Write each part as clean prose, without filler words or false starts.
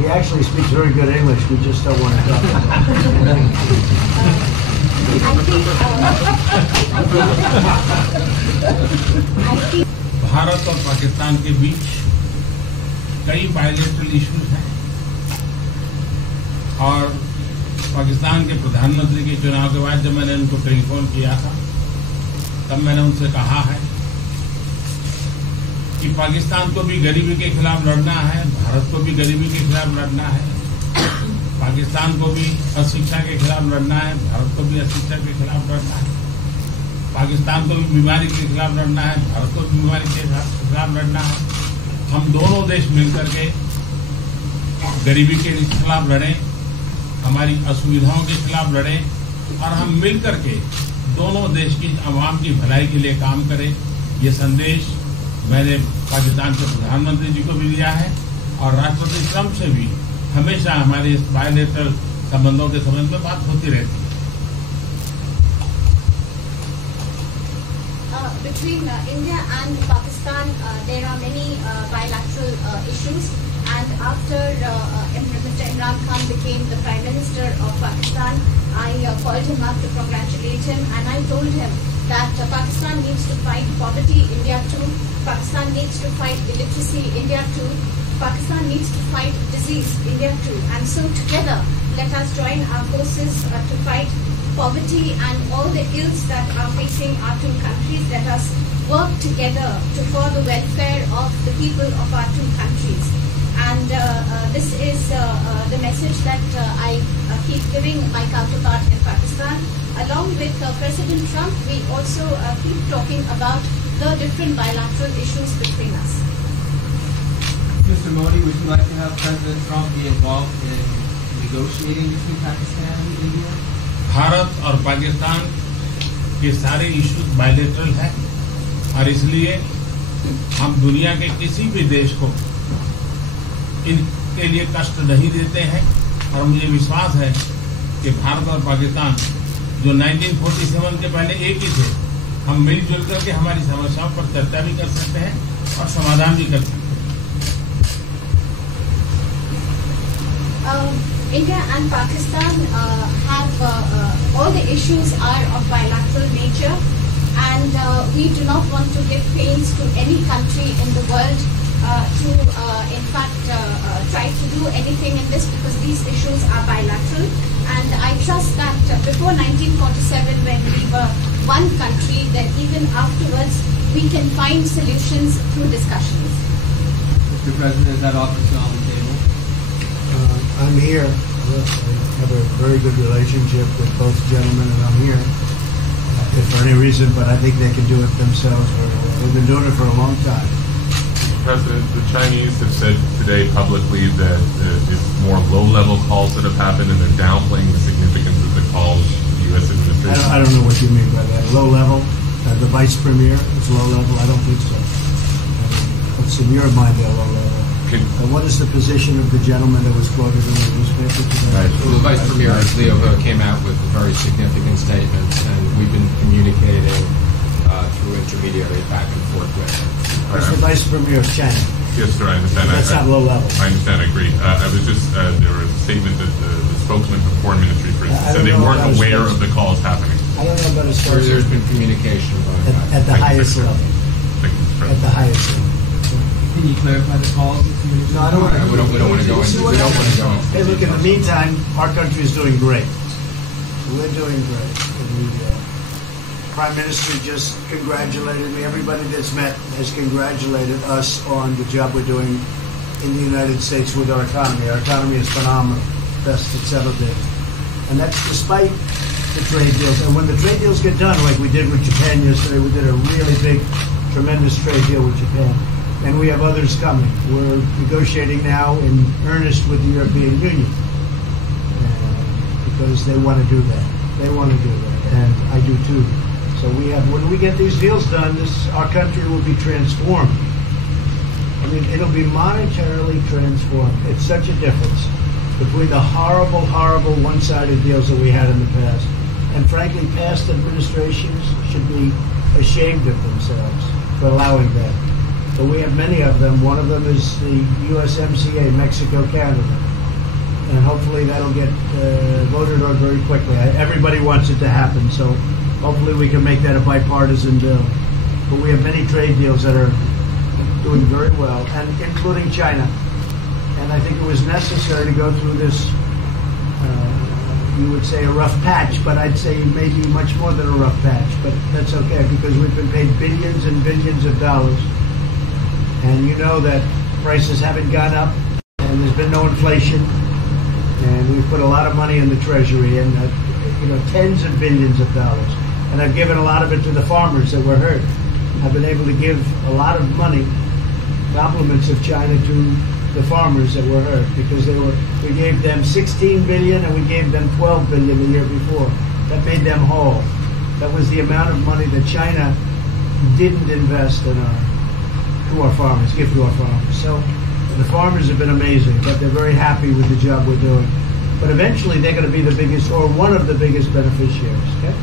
He actually speaks very good English. We just don't want to talk. Bharat और पाकिस्तान के बीच कई bilateral issues हैं और पाकिस्तान के प्रधानमंत्री के चुनाव के बाद जब मैंने उनको टेलीफोन किया था तब मैंने उनसे कहा है कि पाकिस्तान को भी गरीबी के खिलाफ लड़ना है, भारत को भी गरीबी के खिलाफ लड़ना है, पाकिस्तान को भी अशिक्षा के खिलाफ लड़ना है, भारत को भी अशिक्षा के खिलाफ लड़ना है, पाकिस्तान को भी बीमारी के खिलाफ लड़ना है, भारत को भी बीमारी के खिलाफ लड़ना है। हम दोनों देश मिलकर के गरीबी के खिलाफ लड़ें, हमारी असुविधाओं के खिलाफ लड़ें और हम मिलकर के दोनों देश की आवाम की भलाई के लिए काम करें। ये संदेश मैंने पाकिस्तान के प्रधानमंत्री जी को भी दिया है और राष्ट्रपति ट्रंप से भी हमेशा हमारे इस बायलैटरल संबंधों के संबंध में बात होती रहती है। Between India and Pakistan, there are many bilateral issues. And after Mr. Imran Khan became the Prime Minister of Pakistan, I called him up to congratulate him, and I told him that Pakistan needs to fight poverty, India too. Pakistan needs to fight illiteracy, India too. Pakistan needs to fight disease, India too. And so together, let us join our forces to fight poverty and all the ills that are facing our two countries. Let us work together for the welfare of the people of our two countries. And this is the message that I keep giving my counterpart in Pakistan. Along with President Trump, we also keep talking about the different bilateral issues between us. Mr. Modi, would you like to have President Trump be involved in negotiating between Pakistan and India? Bharat और पाकिस्तान के सारे issues bilateral हैं और इसलिए हम दुनिया के किसी भी देश को इनके लिए कष्ट नहीं देते हैं और मुझे विश्वास है कि भारत और पाकिस्तान जो 1947 के पहले एक ही थे, हम मिलजुल करके हमारी समस्याओं पर चर्चा भी कर सकते हैं और समाधान भी कर सकते हैं। India and Pakistan have all the issues are of bilateral nature, and we do not want to give pains to any country in the world to in fact try to do anything in this, because these issues are bilateral. And I trust that before 1947, when we were one country, that even afterwards we can find solutions through discussions. Mr. President, is that offer still on the table? I'm here. I have a very good relationship with both gentlemen, and I'm here if for any reason, but I think they can do it themselves very well. They've been doing it for a long time. President, the Chinese have said today publicly that it's more low-level calls that have happened, and they're downplaying the significance of the calls to the U.S. administration. I don't know what you mean by that. Low-level? The vice premier is low-level? I don't think so. What's in your mind there, low-level? What is the position of the gentleman that was quoted in the newspaper today? Right. Well, the Vice Premier, Leo Ho, came out with very significant statements, and we've been communicating through intermediaries back and forth with him. That's the Vice Premier of China. Yes, sir, I understand. That's not low level. I understand, I agree. I was just, there was a statement that the spokesman for the Foreign Ministry, for instance, said they weren't aware of the calls happening. I don't know about his There's been communication at the highest level. Thank you, Mr. President. At the highest level. Can you clarify the calls? No, I don't want to. We don't want to go into. We don't want to go into. Hey, look. In the meantime, our country is doing great. We're doing great. The Prime Minister just congratulated me. Everybody that's met has congratulated us on the job we're doing in the United States with our economy. Our economy is phenomenal, best it's ever been, and that's despite the trade deals. And when the trade deals get done, like we did with Japan yesterday, we did a really big, tremendous trade deal with Japan. And we have others coming. We're negotiating now in earnest with the European Union because they want to do that. They want to do that, and I do too. So we have. When we get these deals done, our country will be transformed. I mean, it'll be monetarily transformed. It's such a difference between the horrible, horrible one-sided deals that we had in the past. And frankly, past administrations should be ashamed of themselves for allowing that. But we have many of them. One of them is the USMCA, Mexico, Canada. and hopefully that'll get voted on very quickly. Everybody wants it to happen, so hopefully we can make that a bipartisan bill. But we have many trade deals that are doing very well, and including China. And I think it was necessary to go through this, you would say a rough patch, but I'd say maybe much more than a rough patch. But that's okay, because we've been paid billions and billions of dollars. And you know that prices haven't gone up, and there's been no inflation. And we've put a lot of money in the Treasury, and tens of billions of dollars. And I've given a lot of it to the farmers that were hurt. I've been able to give a lot of money, compliments of China, to the farmers that were hurt, because we gave them 16 billion and we gave them 12 billion the year before. That made them whole. That was the amount of money that China didn't invest in give to our farmers. So the farmers have been amazing, but they're very happy with the job we're doing. But eventually they're going to be the biggest, or one of the biggest beneficiaries. Okay?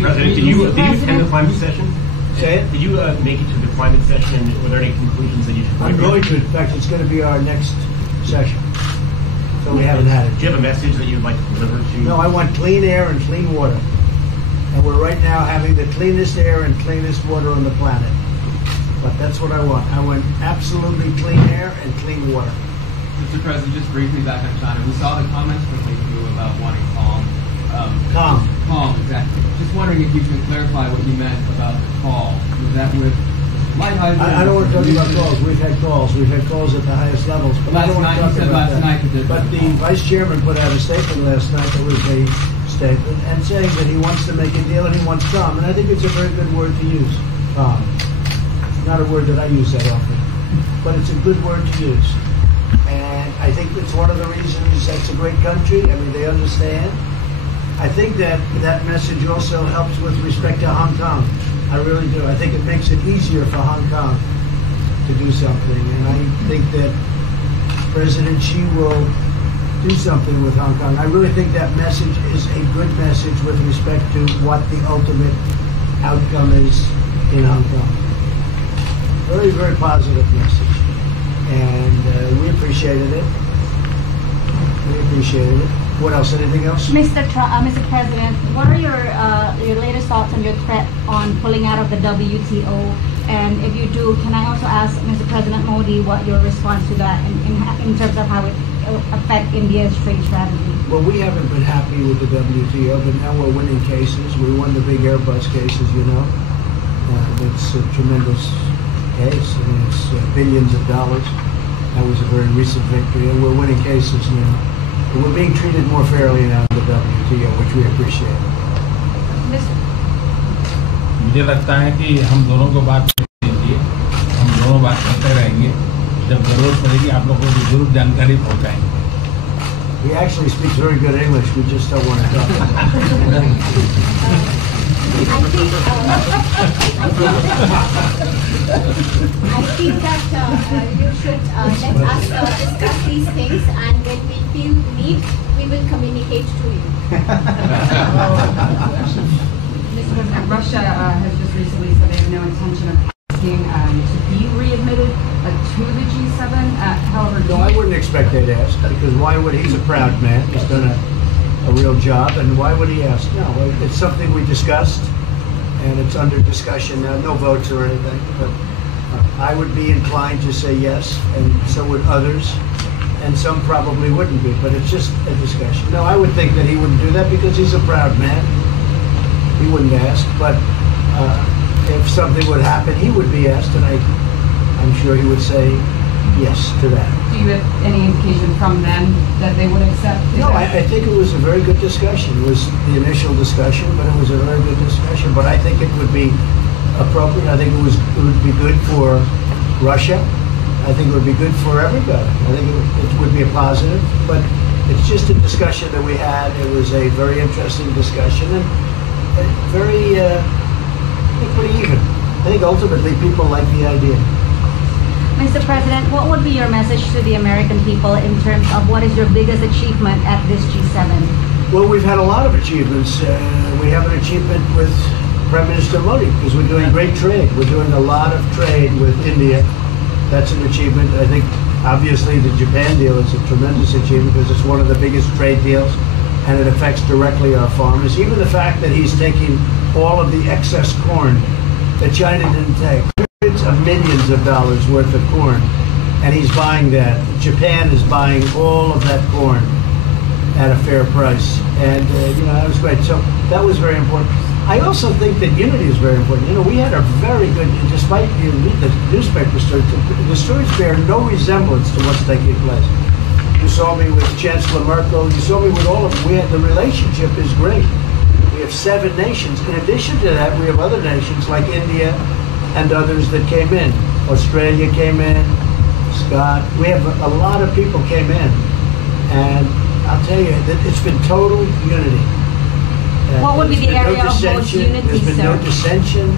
President, did you attend the climate session? Say it? Did you make it to the climate session, and were there any conclusions that you should I'm going to. In fact, it's going to be our next session. So we haven't had it. Do you have a message that you'd like to deliver to? No, I want clean air and clean water. And we're right now having the cleanest air and cleanest water on the planet. But that's what I want. I want absolutely clean air and clean water. Mr. President, just briefly back on China, we saw the comments from you about wanting calm. Calm, exactly. Just wondering if you can clarify what you meant about the call. Was that with light hydrogen? I don't want to talk about calls. We've had calls. We've had calls at the highest levels. But I don't want to talk about that. But the Vice Chairman put out a statement last night that was a statement, and saying that he wants to make a deal and he wants calm. And I think it's a very good word to use, calm. It's not a word that I use that often, but it's a good word to use. And I think it's one of the reasons that's a great country. I mean, they understand. I think that message also helps with respect to Hong Kong. I really do. I think it makes it easier for Hong Kong to do something. And I think that President Xi will do something with Hong Kong. I really think that message is a good message with respect to what the ultimate outcome is in Hong Kong. Very, very positive message. And we appreciated it. We appreciated it. What else? Anything else? Mr. President, what are your latest thoughts on your threat on pulling out of the WTO? And if you do, can I also ask Mr. President Modi what your response to that in terms of how it will affect India's trade strategy? Well, we haven't been happy with the WTO, but now we're winning cases. We won the big Airbus cases, you know. It's a tremendous case. I mean, it's billions of dollars. That was a very recent victory, and we're winning cases now. We're being treated more fairly now in the WTO, which we appreciate. मुझे लगता है कि हम दोनों को बात कीजिए, हम दोनों बात करते रहेंगे. जब जरूरत पड़ेगी आप लोगों को जरूर जानकारी पहुंचाएंगे. He actually speaks very good English. We just don't want to talk about it. I think that you should let us discuss these things, and when we feel the need, we will communicate to you. Mr. President, Russia has just recently said they have no intention of asking to be readmitted to the G7. However, no, I wouldn't expect they'd ask, because why would he's a proud man. He's done a real job, and why would he ask? No, it's something we discussed, and it's under discussion now. No votes or anything, but I would be inclined to say yes, and so would others, and some probably wouldn't be, but it's just a discussion. No, I would think that he wouldn't do that because he's a proud man. He wouldn't ask, but if something would happen, he would be asked, and I'm sure he would say yes to that. Do you have any indication from them that they would accept? No, I think it was a very good discussion. It was the initial discussion, but it was a very good discussion. But I think it would be appropriate. I think it would be good for Russia. I think it would be good for everybody. I think it would be a positive. But it's just a discussion that we had. It was a very interesting discussion and very pretty even. I think ultimately people like the idea. Mr. President, what would be your message to the American people in terms of what is your biggest achievement at this G7? Well, we've had a lot of achievements. We have an achievement with Prime Minister Modi because we're doing great trade. We're doing a lot of trade with India. That's an achievement. I think Obviously, the Japan deal is a tremendous achievement because it's one of the biggest trade deals, and it affects directly our farmers. Even the fact that he's taking all of the excess corn that China didn't take, hundreds of millions of dollars worth of corn, and he's buying that. Japan is buying all of that corn at a fair price, and that was great. So that was very important. I also think that unity is very important. We had a very good, despite you read the newspaper stories, the stories bear no resemblance to what's taking place. You saw me with Chancellor Merkel. You saw me with all of them. The relationship is great. We have 7 nations. In addition to that, we have other nations like India and others that came in. Australia came in. Scott. We have a lot of people came in, and I'll tell you that it's been total unity. What would be the area of most unity, There's been no dissension.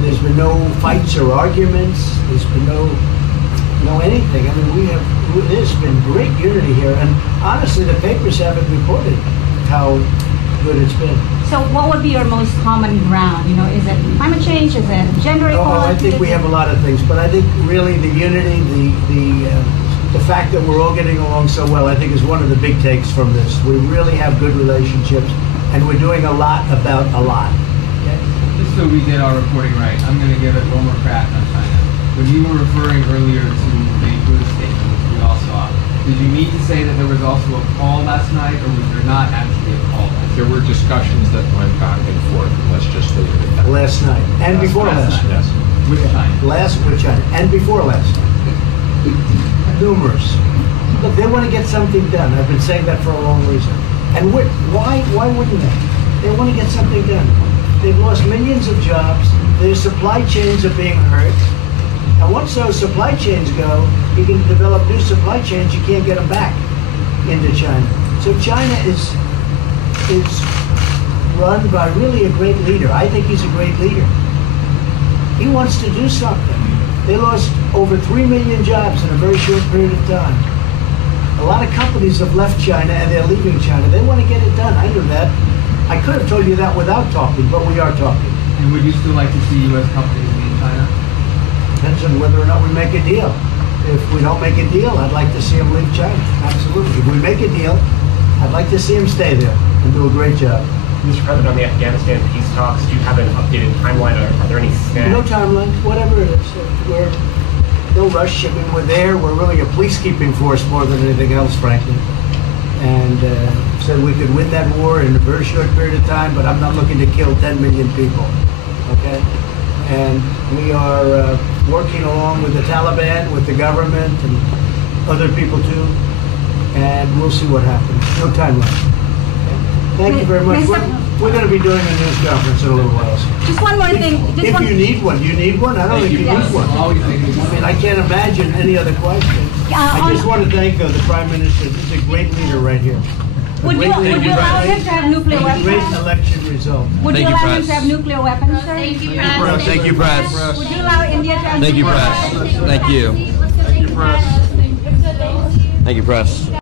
There's been no fights or arguments. There's been no anything. I mean, there's been great unity here, and honestly, the papers haven't reported how good it's been. So what would be your most common ground? Is it climate change? Is it gender equality? I think we have a lot of things, but I think really the unity, the fact that we're all getting along so well, I think is one of the big takes from this. We really have good relationships, and we're doing a lot about a lot. Okay. Just so we get our reporting right, I'm going to give it one more crack on China. When you were referring earlier to the Buddha statement, which we all saw, did you mean to say that there was also a call last night, or was there not actually a call? There were discussions that went back and forth. Let's just leave it at that. Last night and before last night. Yes. With China. With China and before last night. Numerous. Look, they want to get something done. I've been saying that for a long reason. And why wouldn't they? They want to get something done. They've lost millions of jobs. Their supply chains are being hurt. And once those supply chains go, you can develop new supply chains. You can't get them back into China. So China is run by really a great leader. I think he's a great leader. He wants to do something. They lost over 3 million jobs in a very short period of time. A lot of companies have left China and they're leaving China. They want to get it done. I knew that. I could have told you that without talking, but we are talking. And would you still like to see U.S. companies leave China? Depends on whether or not we make a deal. If we don't make a deal, I'd like to see them leave China. Absolutely. If we make a deal, I'd like to see them stay there and do a great job. Mr. President, on the Afghanistan peace talks, do you have an updated timeline? Are there any snags? No timeline, whatever it is. We're no rush. I mean, we're there. We're really a peacekeeping force more than anything else, frankly. And said we could win that war in a very short period of time, but I'm not looking to kill 10 million people. Okay? And we are working along with the Taliban, with the government, and other people too. And we'll see what happens. No timeline. Okay? Thank you very much. We're going to be doing a news conference in a little while. Just one more thing. If you need one. Do you need one? I don't think you need one. I mean, I can't imagine any other question. I just want to thank the Prime Minister. He's a great leader right here. Would you allow him to have nuclear weapons? Great election result. Would you allow him to have nuclear weapons, sir? Thank you, Press. Thank you, Press. Would you allow India to have Thank you, nuclear Press. weapons? Thank you. Thank you, Press. Thank you, Press.